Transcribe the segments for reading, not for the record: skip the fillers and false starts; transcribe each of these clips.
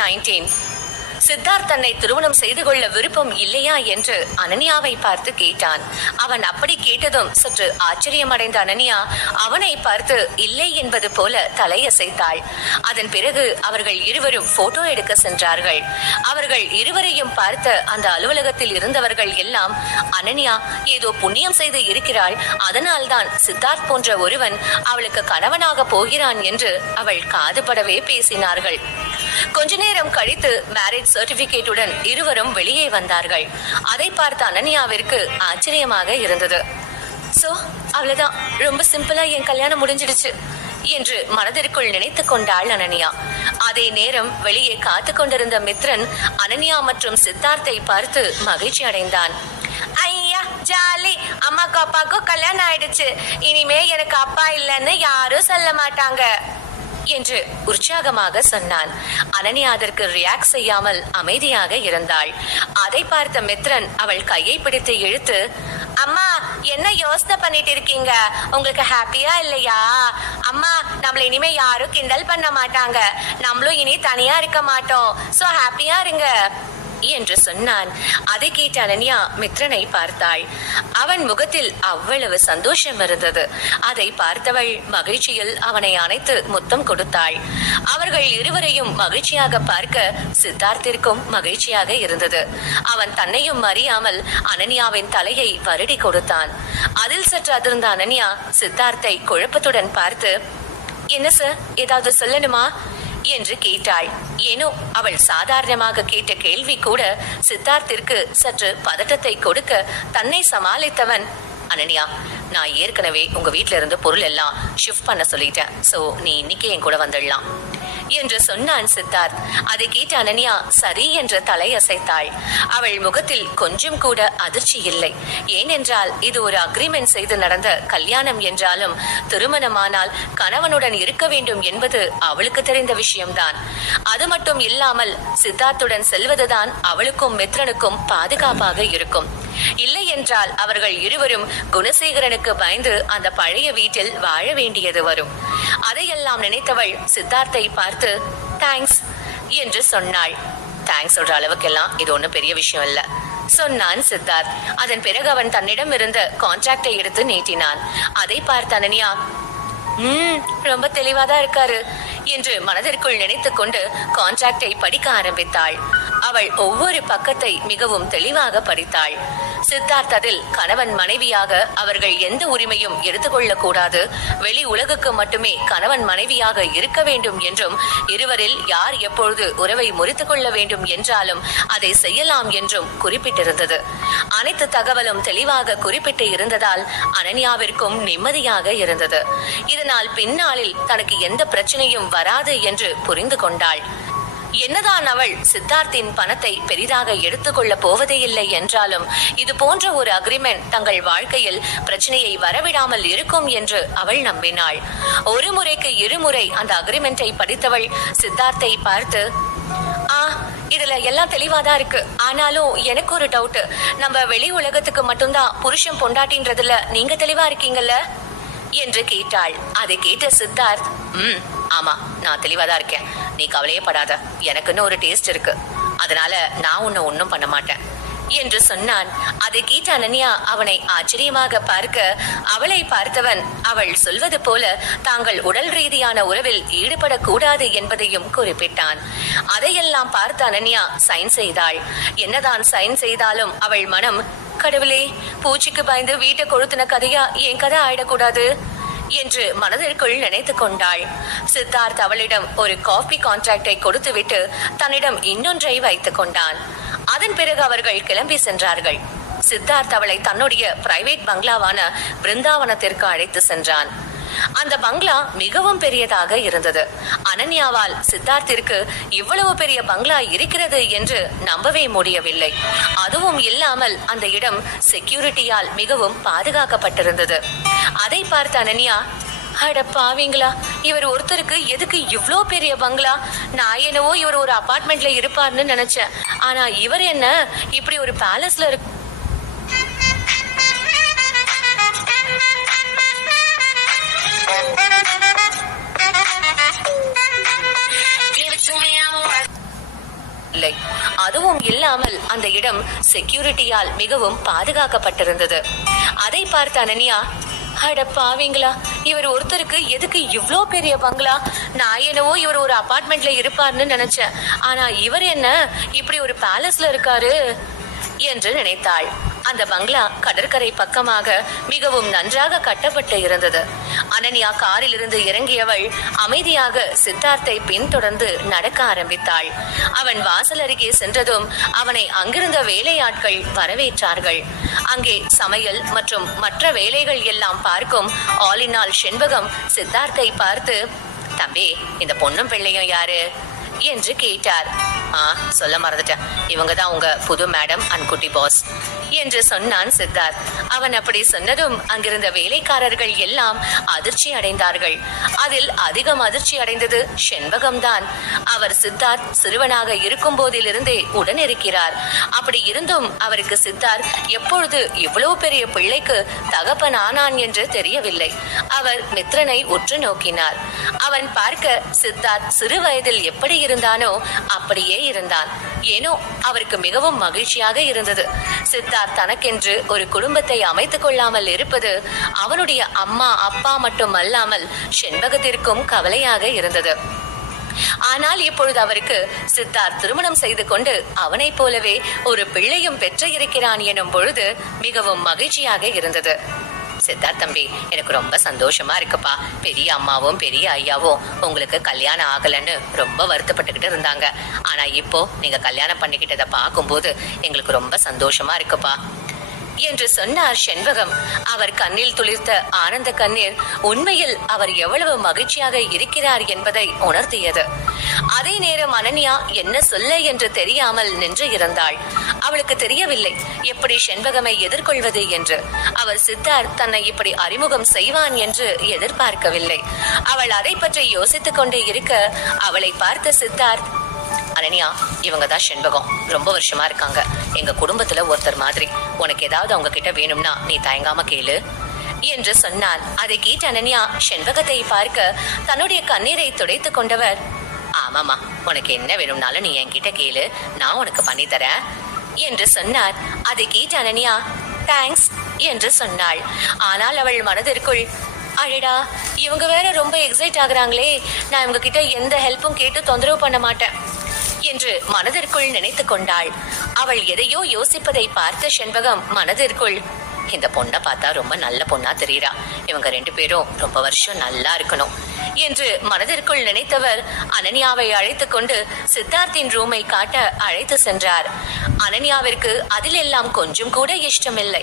19. சித்தார்த் தன்னை திருமணம் செய்து கொள்ள விருப்பம் இல்லையா என்று அனன்யாவை பார்த்து கேட்டான். அவன் அப்படி கேட்டதும் சற்று ஆச்சரியமடைந்த அனன்யா அவனை பார்த்து இல்லை என்பது போல தலையசைத்தாள். அதன் பிறகு அவர்கள் இருவரும் போட்டோ எடுக்க சென்றார்கள். அவர்கள் இருவரையும் பார்த்த அந்த அலுவலகத்தில் இருந்தவர்கள் எல்லாம் அனன்யா ஏதோ புண்ணியம் செய்து இருக்கிறாள், அதனால்தான் சித்தார்த் போன்ற ஒருவன் அவளுக்கு கணவனாக போகிறான் என்று அவள் காதுபடவே பேசினார்கள். கொஞ்ச நேரம் கழித்து மேரேஜ் சர்டிபிகேட்டுடன் இருவரும் வெளியே வந்தார்கள். அதை பார்த்த அனன்யாவிற்கு ஆச்சரியமாக இருந்தது. சோ அவ்வளவுதான், ரொம்ப சிம்பிளா என் கல்யாணம் முடிஞ்சிடுச்சு என்று மனதிற்குள் நினைத்துக் கொண்டாள் அனன்யா. அதே நேரம் வெளியே காத்து கொண்டிருந்த மித்ரன் அனன்யா மற்றும் சித்தார்த்தை பார்த்து மகிழ்ச்சி அடைந்தான். ஐயா ஜாலி, அம்மாக்கு அப்பாக்கும் கல்யாணம் ஆயிடுச்சு, இனிமே எனக்கு அப்பா இல்லைன்னு யாரும் சொல்ல மாட்டாங்க என்று உற்சாகமாக சொன்னான். அனன்யா அதற்கு ரியாக்ட் செய்யாமல் அமைதியாக இருந்தாள். அதை பார்த்த மித்ரன் அவள் கையை பிடித்து இழுத்து, அம்மா என்ன யோசனை பண்ணிட்டு இருக்கீங்க, உங்களுக்கு ஹாப்பியா இல்லையா? அம்மா நம்மள இனிமே யாரும் கிண்டல் பண்ண மாட்டாங்க, நம்மளும் இனி தனியா இருக்க மாட்டோம், சோ ஹாப்பியா இருங்க என்று சொன்னான். அதை கேட்ட அனன்யா மித்ரனை பார்த்தாள். அவன் முகத்தில் அவ்வளவு சந்தோஷம் இருந்தது. அதை பார்த்தவள் மகிழ்ச்சியில் அவனை அணைத்து முத்தம் கொடுத்தாள். அவர்கள் இருவரையும் மகிழ்ச்சியாக பார்க்க சித்தார்த்திற்கும் மகிழ்ச்சியாக இருந்தது. அவன் தன்னையும் அறியாமல் அனன்யாவின் தலையை வருடி கொடுத்தான். அதில் சற்று அதிர்ந்த அனன்யா சித்தார்த்தை குழப்பத்துடன் பார்த்து, என்ன சார், ஏதாவது சொல்லணுமா என்று கேட்டாள். ஏனோ அவள் சாதாரணமாக கேட்ட கேள்வி கூட சித்தார்த்திற்கு சற்று பதட்டத்தை கொடுக்க தன்னை சமாளித்தவன், அனன்யா நான் ஏற்கனவே உங்க வீட்டுல இருந்து பொருள் எல்லாம் ஷிஃப்ட் பண்ண சொல்லிட்டேன், சோ நீ இன்னைக்கே என் கூட வந்துடலாம் என்று சொன்னான் சித்தார்த். அதை கேட்ட அனன்யா சரி என்ற தலை அசைத்தாள். அவள் முகத்தில் கொஞ்சம் கூட அதிர்ச்சி இல்லை. ஏனென்றால் இது ஒரு அக்ரிமெண்ட் செய்து நடந்த கல்யாணம் என்றாலும் திருமணமானால் கணவனுடன் இருக்க வேண்டும் என்பது அவளுக்கு தெரிந்த விஷயம்தான். அது மட்டும் இல்லாமல் சித்தார்த்துடன் செல்வதுதான் அவளுக்கும் மித்ரனுக்கும் பாதுகாப்பாக இருக்கும். இல்லை என்றால் அவர்கள் இருவரும் குணசேகரனுக்கு பயந்து அந்த பழைய வீட்டில் வாழ வேண்டியது வரும். அதையெல்லாம் நினைத்தவள் சித்தார்த்தை பார்த்து தேங்க்ஸ் என்று சொன்னாள். தேங்க்ஸ் சொல்ற அளவுக்கெல்லாம் இது ஒன்றும் பெரிய விஷயம் இல்ல சொன்னான் சித்தார்த். அதன் பிறகு அவன் தன்னிடம் இருந்த கான்ட்ராக்டை எடுத்து நீட்டினான். அதை பார்த்த அனன்யா, ரொம்ப தெளிவாதான் இருக்காரு என்று மனதிற்குள் நினைத்துக் கொண்டு கான்ட்ராக்டை படிக்க ஆரம்பித்தாள். அவள் ஒவ்வொரு பக்கத்தை மிகவும் தெளிவாக படித்தாள். சித்தார்த் அதில் கணவன் மனைவியாக அவர்கள் எந்த உரிமையும் எடுத்துக்கொள்ளக் கூடாது, வெளி உலகுக்கு மட்டுமே கணவன் மனைவியாக இருக்க வேண்டும் என்றும், இருவரில் யார் எப்பொழுது உறவை முறித்துக் கொள்ள வேண்டும் என்றாலும் அதை செய்யலாம் என்றும் குறிப்பிட்டிருந்தது. அனைத்து தகவலும் தெளிவாக குறிப்பிட்டு இருந்ததால் அனன்யாவிற்கும் நிம்மதியாக இருந்தது. இதனால் பின்னாளில் தனக்கு எந்த பிரச்சனையும் வராது என்று புரிந்து கொண்டாள். என்னதான் அவள் சித்தார்த்தின் பணத்தை பெரிதாக எடுத்துக்கொள்ள போவதே இல்லை என்றாலும் இது போன்ற ஒரு அக்ரிமெண்ட் தங்கள் வாழ்க்கையில் பிரச்சனையை வரவிடாமல் இருக்கும் என்று அவள் நம்பினாள். ஒரு முறைக்கு இருமுறை அந்த அக்ரிமெண்டை படித்தவள் சித்தார்த்தை பார்த்து, இதுல எல்லாம் தெளிவாதான் இருக்கு, ஆனாலும் எனக்கு ஒரு டவுட், நம்ம வெளி உலகத்துக்கு மட்டும்தான் புருஷன் பொண்டாட்டின்றதுல நீங்க தெளிவா இருக்கீங்கல்ல என்று கேட்டாள். அதை கேட்ட சித்தார்த், ஆமா நான் தெளிவாதான் இருக்கேன், நீ கவலையே படாத, எனக்குன்னு ஒரு டேஸ்ட் இருக்கு, அதனால நான் உன்னை ஒன்னும் பண்ண மாட்டேன் என்று சொன்னான். அதை கேட்ட அனன்யா அவனை ஆச்சரியமாக பார்க்க அவளை பார்த்தவன் அவள் சொல்வது போல தாங்கள் உடல் ரீதியான உறவில் ஈடுபடக்கூடாது என்பதையும் குறிப்பிட்டான். அதையெல்லாம் பார்த்த அனன்யா சைன் செய்தாள். என்னதான் சைன் செய்தாலும் அவள் மனம், கடவுளே பூச்சிக்கு பயந்து வீட்டை கொளுத்தின கதையா என் கதை ஆயிடக்கூடாது என்று மனதிற்குள் நினைத்துக் கொண்டாள். சித்தார்த் அவளிடம் ஒரு காபி கான்ட்ராக்டை கொடுத்துவிட்டு தன்னிடம் இன்னொன்றை வைத்துக் கொண்டான். அதன் பிறகு அவர்கள் கிளம்பி சென்றார்கள். சித்தார்த் அவளை தன்னுடைய பிரைவேட் பங்களாவான பிருந்தாவனத்திற்கு அழைத்து சென்றான். அந்த பங்களா மிகவும் பெரியதாக இருந்தது. அனன்யாவால் சித்தார்த்திற்கு இவ்வளவு பெரிய பங்களா இருக்கிறது என்று நம்பவே முடியவில்லை. அதுவும் இல்லாமல் அந்த இடம் செக்யூரிட்டியால் மிகவும் பாதுகாக்கப்பட்டிருந்தது. அதை பார்த்த அனன்யா, அட பாவீங்களா, இவர் ஒருத்தருக்கு எதுக்கு இவ்ளோ பெரிய பங்களா? நான் என்னவோ இவர் ஒரு அபார்ட்மெண்ட்ல இருப்பார்னு நினைச்சேன், ஆனா இவர் என்ன இப்படி ஒரு பேலஸ்ல இருக்கு. அதுவும் இல்லாமல் அந்த இடம் செக்யூரிட்டியால் மிகவும் பாதுகாக்கப்பட்டிருந்தது. அதை பார்த்த அனன்யா, அட பாவீங்களா, இவர் ஒருத்தருக்கு எதுக்கு இவ்ளோ பெரிய பங்களா? நான் என்னவோ இவர் ஒரு அபார்ட்மெண்ட்ல இருப்பார்னு நினைச்சேன். ஆனா இவர் என்ன இப்படி ஒரு பேலஸ்ல இருக்காரு என்று நினைத்தாள். அந்த பங்களா கடற்கரை பக்கமாக மிகவும் நன்றாக கட்டப்பட்டு இருந்தது. அனன்யா காரில் இருந்து இறங்கியவள் அமைதியாக சித்தார்த்தை பின்தொடர்ந்து நடக்க ஆரம்பித்தாள். அவன் வாசல் அருகே சென்றதும் அவனை அங்கிருந்த வேலையாட்கள் வரவேற்றார்கள். அங்கே சமையல் மற்றும் மற்ற வேலைகள் எல்லாம் பார்க்கும் ஆல் இன் ஆல் செண்பகம் சித்தார்த்தை பார்த்து, தம்பி, இந்த பொண்ணும் பிள்ளையும் யாரு என்று கேட்டார். சொல்ல மறந்துட்டேன், இவங்க தான் உங்க புது மேடம் அண்ட் குட்டி பாஸ் என்று சொன்னான் சித்தார்த். அவன் அப்படி சொன்னதும் அங்கிருந்த வேலைக்காரர்கள் எல்லாம் அதிர்ச்சி அடைந்தார்கள். அதில் அதிகம் அதிர்ச்சி அடைந்தது செண்பகம்தான். அவர் சித்தார்த் சிறுவனாக இருக்கும் போதிலிருந்தே உடன் இருக்கிறார். அப்படி இருந்தும் அவருக்கு சித்தார்த் எப்பொழுது இவ்வளவு பெரிய பிள்ளைக்கு தகப்பன் ஆனான் என்று தெரியவில்லை. அவர் மித்ரனை உற்று நோக்கினார். அவன் பார்க்க சித்தார்த் சிறு வயதில் எப்படி இருந்தானோ அப்படியே இருந்தான். ஏனோ அவருக்கு மிகவும் மகிழ்ச்சியாக இருந்தது. சித்தார்த் தனக்கென்று ஒரு குடும்பத்தை அமைத்துக் கொள்ளாமல் இருப்பது அவனுடைய அம்மா அப்பா மட்டுமல்லாமல் செண்பகத்திற்கும் கவலையாக இருந்தது. ஆனால் இப்பொழுது அவருக்கு சித்தார்த் திருமணம் செய்து கொண்டு அவனைப் போலவே ஒரு பிள்ளையும் பெற்று இருக்கிறான் எனும் பொழுது மிகவும் மகிழ்ச்சியாக இருந்தது. சித்தார்த் தம்பி, எனக்கு ரொம்ப சந்தோஷமா இருக்குப்பா. பெரிய அம்மாவும் பெரிய ஐயாவும் உங்களுக்கு கல்யாணம் ஆகலன்னு ரொம்ப வருத்தப்பட்டுக்கிட்டு இருந்தாங்க. ஆனா இப்போ நீங்க கல்யாணம் பண்ணிக்கிட்டதை பார்க்கும்போது எங்களுக்கு ரொம்ப சந்தோஷமா இருக்குப்பா என்று சொன்னார் செண்பகம். அவர் கண்ணில் துளிர்த்த ஆனந்த கண்ணீர் உண்மையில் அவர் எவ்வளவு மகிழ்ச்சியாக இருக்கிறார் என்பதை உணர்த்தியது. அதே நேரம் அனன்யா என்ன சொல்ல என்று தெரியாமல் நின்று இருந்தாள். அவளுக்கு தெரியவில்லை எப்படி செண்பகமை எதிர்கொள்வது என்று. அவர் சித்தார்த் தன்னை இப்படி அறிமுகம் செய்வான் என்று எதிர்பார்க்கவில்லை. அவள் அதை பற்றி யோசித்துக் கொண்டே இருக்க அவளை பார்த்த சித்தார்த், அனன்யா, இவங்க தான் செண்பகம். ரொம்ப வருஷமா இருக்காங்க. எங்க குடும்பத்துல ஒருத்தர் மாதிரி. உனக்கு ஏதாவது அவங்க கிட்ட வேணும்னா நீ தயங்காம கேளு என்று சொன்னான். அதை கேட்ட அனன்யா செண்பகத்தை பார்க்க தன்னுடைய கண்ணீரை துடைத்துக் கொண்டவர், ஆமாமா, உனக்கு என்ன வேணும்னாலும் நீ என்கிட்ட கேளு, நான் உனக்கு பண்ணி தரேன் என்று சொன்னார். அதை கேட்ட அனன்யா தேங்க்ஸ் என்று சொன்னாள். ஆனால் அவள் மனதிற்குள், அடடா, இவங்க வேற ரொம்ப எக்ஸைட் ஆகுறாங்களே, நான் இவங்க கிட்ட எந்த ஹெல்ப்பும் கேட்டு தொந்தரவு பண்ண மாட்டேன் என்று மனதிற்குள் நினைத்து கொண்டாள். அவள் எதையோ யோசிப்பதை பார்த்த செண்பகம் மனதிற்குள், இந்த பொண்ணை பார்த்தா ரொம்ப நல்ல பொண்ணா தெரியுறா, இவங்க 2 பேரும் ரொம்ப வருஷம் நல்லா இருக்கணும் என்று மனதிற்குள் நினைத்தவர் அனன்யாவை அழைத்து கொண்டு சித்தார்த்தின் ரூமை காட்ட அழைத்து சென்றார். அனன்யாவிற்கு அதில் எல்லாம் கொஞ்சம் கூட இஷ்டமில்லை.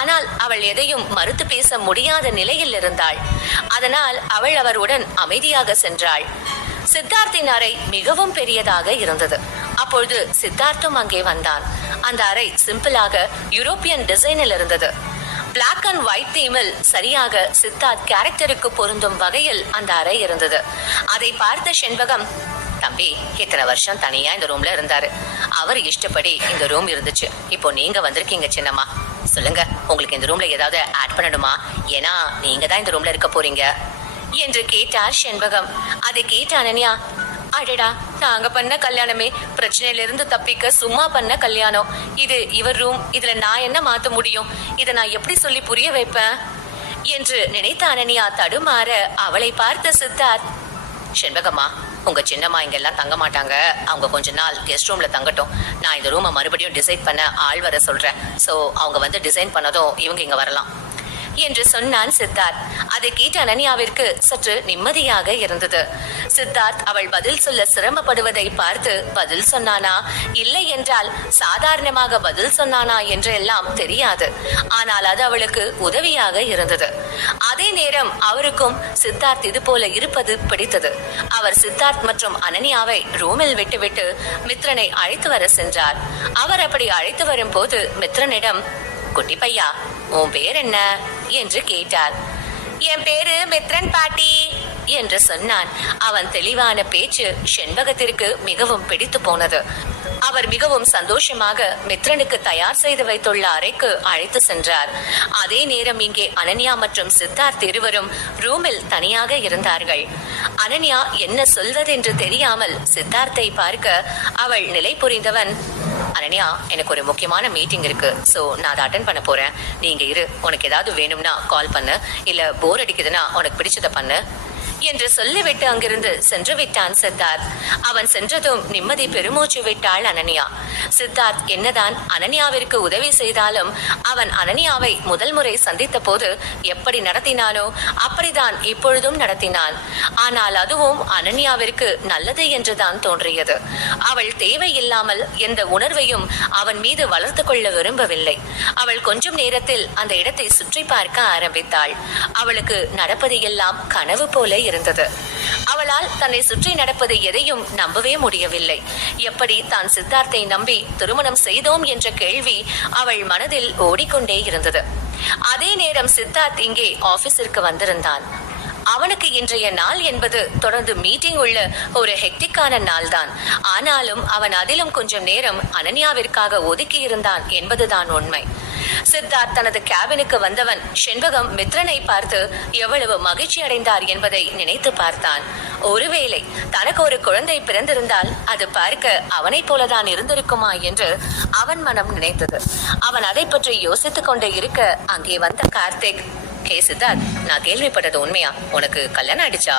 ஆனால் அவள் எதையும் மறுத்து பேச முடியாத நிலையில் இருந்தாள். அதனால் அவள் அவருடன் அமைதியாக சென்றாள். சித்தார்த்தின் அறை மிகவும் பெரியதாக இருந்தது. அப்பொழுது சித்தார்த்தும் அங்கே வந்தான். அந்த அறை சிம்பிளாக யூரோப்பியன் டிசைனில் இருந்தது. பிளாக் அண்ட் ஒயிட் தீமில் சரியாக சித்தார்த் கேரக்டருக்கு பொருந்தும் வகையில் அந்த அறை இருந்தது. அதை பார்த்த செண்பகம், தம்பி, இத்தனை வருஷம் தனியா இந்த ரூம்ல இருந்தாரு. அவர் இஷ்டப்படி இந்த ரூம் இருந்துச்சு. இப்போ நீங்க வந்திருக்கீங்க சின்னம்மா, சொல்லுங்க, உங்களுக்கு இந்த ரூம்ல ஏதாவது ஆட் பண்ணணுமா? ஏன்னா நீங்க தான் இந்த ரூம்ல இருக்க போறீங்க என்று கேட்டார் செண்பகம். அதை கேட்ட அனன்யா, அடடா, நாங்க பண்ண கல்யாணமே பிரச்சனையிலிருந்து தப்பிக்க சும்மா பண்ண கல்யாணம். இது இவர் ரூம். இதுல நான் என்ன மாத்த முடியும்? இதை நான் எப்படி சொல்லி புரிய வைப்பேன் என்று நினைத்த அனன்யா தடுமாற அவளை பார்த்த சித்தார்த், செண்பகம்மா, உங்க சின்னம்மா இங்கெல்லாம் தங்க மாட்டாங்க. அவங்க கொஞ்ச நாள் கெஸ்ட் ரூம்ல தங்கட்டும். நான் இந்த ரூமை மறுபடியும் டிசைன் பண்ண ஆள் வர சொல்றேன். சோ அவங்க வந்து டிசைன் பண்ணதும் இவங்க இங்க வரலாம் என்று சொன்னான் சித்தார்த். அதை கேட்ட அனன்யாவிற்கு சற்று நிம்மதியாக இருந்தது. சித்தார்த் அவள் பதில் சொல்ல சிரமப்படுவதை பார்த்து பதில் சொன்னானா, இல்லை என்றால் சாதாரணமாக பதில் சொன்னானா என்று எல்லாம் தெரியாது. ஆனால் அது அவளுக்கு உதவியாக இருந்தது. அதே நேரம் அவருக்கும் சித்தார்த் இது போல இருப்பது பிடித்தது. அவர் சித்தார்த் மற்றும் அனன்யாவை ரூமில் விட்டுவிட்டு மித்ரனை அழைத்து வர சென்றார். அவர் அப்படி அழைத்து வரும் போது மித்ரனிடம், குட்டி பையா, உன் பேர் என்ன என்று கேட்டார். என் பேரு மித்ரன் பாட்டி என்று சொன்னான். அவன் தெளிவான பேச்சு செண்பகத்திற்கு மிகவும் பிடித்து போனது. அவர் மிகவும் சந்தோஷமாக மித்ரனுக்கு தயார் செய்து வைத்துள்ள அறைக்கு அழைத்து சென்றார். அதே நேரம் இங்கே அனன்யா மற்றும் சித்தார்த் இருவரும் ரூமில் தனியாக இருந்தார்கள். அனன்யா என்ன சொல்வதென்று தெரியாமல் சித்தார்த்தை பார்க்க அவள் நிலை புரிந்தவன், அனன்யா, எனக்கு ஒரு முக்கியமான மீட்டிங் இருக்கு, சோ நான் அதை அட்டென்ட் பண்ண போறேன். நீங்க இரு, உனக்கு ஏதாவது வேணும்னா கால் பண்ணு, இல்ல போர் அடிக்குதுன்னா உனக்கு பிடிச்சத பண்ணு என்று சொல்லிவிட்டு அங்கிருந்து சென்று விட்டான் சித்தார்த். அவன் சென்றதும் நிம்மதி பெருமூச்சு விட்டாள் அனன்யா. சித்தார்த் என்னதான் அனன்யாவிற்கு உதவி செய்தாலும் அவன் அனன்யாவை முதல் முறை சந்தித்த போது எப்படி நடத்தினானோ அப்படிதான் இப்பொழுதும் நடத்தினான். ஆனால் அதுவும் அனன்யாவிற்கு நல்லது என்றுதான் தோன்றியது. அவள் தேவையில்லாமல் எந்த உணர்வையும் அவன் மீது வளர்த்து கொள்ள விரும்பவில்லை. அவள் கொஞ்சம் நேரத்தில் அந்த இடத்தை சுற்றி பார்க்க ஆரம்பித்தாள். அவளுக்கு நடப்பது எல்லாம் கனவு போல இருந்தது. அவளால் தன்னை சுற்றி நடப்பது எதையும் நம்பவே முடியவில்லை. எப்படி தான் சித்தார்த்தை நம்பி திருமணம் செய்தோம் என்ற கேள்வி அவள் மனதில் ஓடிக்கொண்டே இருந்தது. அதே நேரம் சித்தார்த் இங்கே ஆபீஸிற்கு வந்திருந்தான். அவனுக்கு இன்றைய நாள் என்பது தொடர்ந்து மீட்டிங் உள்ள ஒரு ஹெக்டிக்கான நாள் தான். ஆனாலும் அவன் அதிலும் கொஞ்சம் நேரம் அனன்யாவிற்காக ஒதுக்கி இருந்தான் என்பதுதான் உண்மை. சித்தார்த் தனது கேபினுக்கு வந்தவன் செண்பகம் மித்ரனை பார்த்து எவ்வளவு மகிழ்ச்சி அடைந்தார் என்பதை நினைத்து பார்த்தான். ஒருவேளை தனக்கு ஒரு குழந்தை பிறந்திருந்தால் அது பார்க்க அவனை போலதான் இருந்திருக்குமா என்று அவன் மனம் நினைத்தது. அவன் அதை பற்றி யோசித்துக் கொண்டே இருக்க அங்கே வந்த கார்த்திக், ஹே சித்தார்த், நான் கேள்விப்பட்டது உண்மையா? உனக்கு கல்யாணம் ஆயிடுச்சா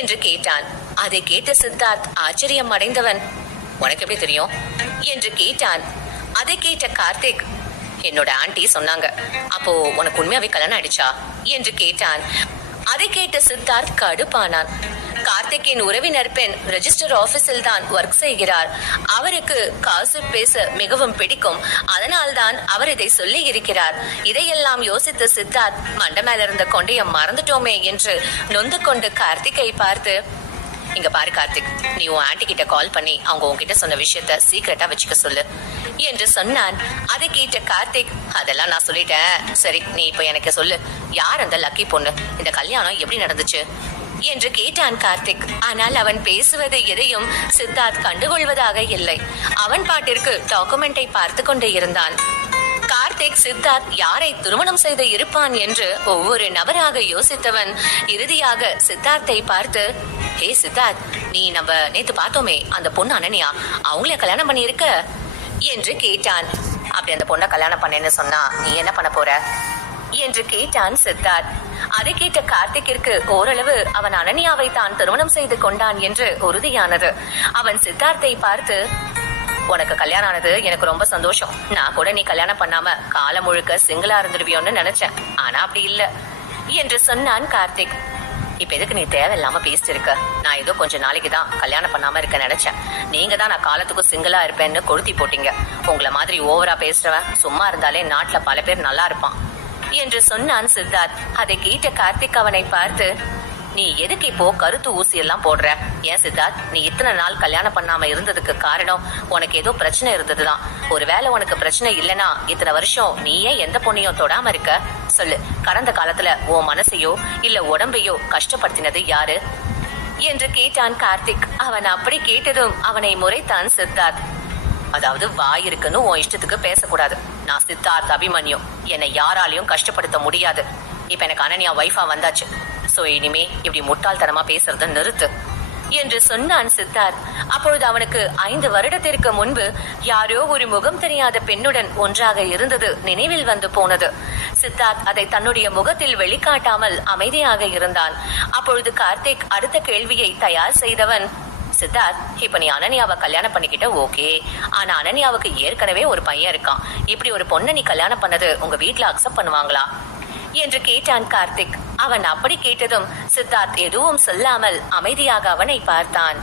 என்று கேட்டான். அதை கேட்ட சித்தார்த் ஆச்சரியம் அடைந்தவன், உனக்கு எப்படி தெரியும் என்று கேட்டான். அதை கேட்ட கார்த்திக், என்னோட ஆண்டி சொன்னாங்க. அப்போ உனக்கு உண்மையாவே கல்யாணம் ஆயிடுச்சா என்று கேட்டான். அதை கேட்ட சித்தார்த் கடுப்பானான். கார்த்திக்கின் உறவினர் பெண் ரெஜிஸ்டர் ஆபீஸில் தான் ஒர்க் செய்கிறார். அவருக்கு காசு பேச மிகவும் பிடிக்கும். அதனால்தான் அவர் இதை சொல்லி இருக்கிறார். இதையெல்லாம் யோசித்து சித்தார்த் மண்ட மேல இருந்த கொண்டையம் மறந்துட்டோமே என்று நொந்து கொண்டு கார்த்திகை பார்த்து, இங்க பாரு கார்த்திக், நீ உன் ஆண்டி கிட்ட கால் பண்ணி அவங்க உன்கிட்ட சொன்ன விஷயத்த சீக்கிரட்டா வச்சுக்க சொல்லு என்று சொன்னான். அதை கேட்ட கார்த்திக், அதெல்லாம் நான் சொல்லிட்டேன். சரி, நீ இப்ப எனக்கு சொல்லு, யார் அந்த லக்கி பொண்ணு? இந்த கல்யாணம் எப்படி நடந்துச்சு என்று கேட்டான் கார்த்திக். ஆனால் அவன் பேசுவது எதையும் சித்தார்த் கண்டுகொள்வதாக இல்லை. அவன் பாட்டிற்கு டாக்குமெண்டை பார்த்து கொண்டே இருந்தான். கார்த்திக் சித்தார்த் யாரை திருமணம் செய்து இருப்பான் என்று ஒவ்வொரு நபராக யோசித்தவன் இறுதியாக சித்தார்த்தை பார்த்து, ஹே சித்தார்த், நீ நம்ம நேத்து பார்த்தோமே அந்த பொண்ணு அனன்யா, அவங்களே கல்யாணம் பண்ணி இருக்க என்று கேட்டான். அப்படி அந்த பொண்ணை கல்யாணம் பண்ணேன்னு சொன்னா நீ என்ன பண்ண போற என்று கேட்டான் சித்தார்த். அதை கேட்ட கார்த்திக்கிற்கு ஓரளவு அவன் அனன்யாவை தான் திருமணம் செய்து கொண்டான் என்று உறுதியானது. அவன் சித்தார்த்தை பார்த்து, உனக்கு கல்யாணம் ஆனது எனக்கு ரொம்ப சந்தோஷம். நான் கூட நீ கல்யாணம் பண்ணாம காலம் முழுக்க சிங்கிளா இருந்துருவியோன்னு நினைச்சேன். ஆனா அப்படி இல்ல என்று சொன்னான் கார்த்திக். இப்ப எதுக்கு நீ தேவையில்லாம பேசிட்டு இருக்க? நான் ஏதோ கொஞ்ச நாளைக்கு தான் கல்யாணம் பண்ணாம இருக்க நினைச்சேன். நீங்க தான் நான் காலத்துக்கும் சிங்கிளா இருப்பேன்னு கொளுத்தி போட்டீங்க. உங்களை மாதிரி ஓவரா பேசுறவன் சும்மா இருந்தாலே நாட்டுல பல பேர் நல்லா இருப்பான் என்று சொன்னான் சித்தார்த். அதை கேட்ட கார்த்திக் அவனை பார்த்து, நீ எதுக்கு இப்போ கருத்து ஊசி எல்லாம் போடுற? ஏன் சித்தார்த், நீ இத்தனை நாள் கல்யாணம் பண்ணாம இருந்ததுக்கு காரணம் உனக்கு ஏதோ பிரச்சனை இருந்ததுதான். ஒருவேளை உனக்கு பிரச்சனை இல்லைன்னா இத்தனை வருஷம் நீ ஏன் எந்த பொண்ணையும் தொடாம இருக்க? சொல்லு, கடந்த காலத்துல உன் மனசையோ இல்ல உடம்பையோ கஷ்டப்படுத்தினது யாரு என்று கேட்டான் கார்த்திக். அவன் அப்படி கேட்டதும் அவனை முறைத்தான் சித்தார்த். அதாவது வாய் இருக்குன்னு உன் இஷ்டத்துக்கு பேசக்கூடாது. நான் சித்தார்த் அபிமன்யு, என்னை யாராலையும் கஷ்டப்படுத்த முடியாது. இப்ப எனக்கு அனன்யா வைஃபா வந்தாச்சு. சோ இனிமே இப்படி முட்டாள்தனமா பேசுறத நிறுத்து என்று சொன்னான் சித்தார்த். அப்பொழுது அவனுக்கு 5 வருடத்திற்கு முன்பு யாரோ ஒரு முகம் தெரியாத பெண்ணுடன் ஒன்றாக இருந்தது நினைவில் வந்து போனது. சித்தார்த் அதை தன்னுடைய முகத்தில் வெளிக்காட்டாமல் அமைதியாக இருந்தான். அப்பொழுது கார்த்திக் அடுத்த கேள்வியை தயார் செய்தவன், சித்தார்த், இப்ப நீ அனன்யாவை கல்யாணம் பண்ணிக்கிட்ட ஓகே, ஆனா அனன்யாவுக்கு ஏற்கனவே ஒரு பையன் இருக்கான். இப்படி ஒரு பொண்ணை நீ கல்யாணம் பண்ணது உங்க வீட்டுல அக்செப்ட் பண்ணுவாங்களா என்று கேட்டான் கார்த்திக். அவன் அப்படி கேட்டதும் சித்தார்த் எதுவும் சொல்லாமல் அமைதியாக அவனை பார்த்தான்.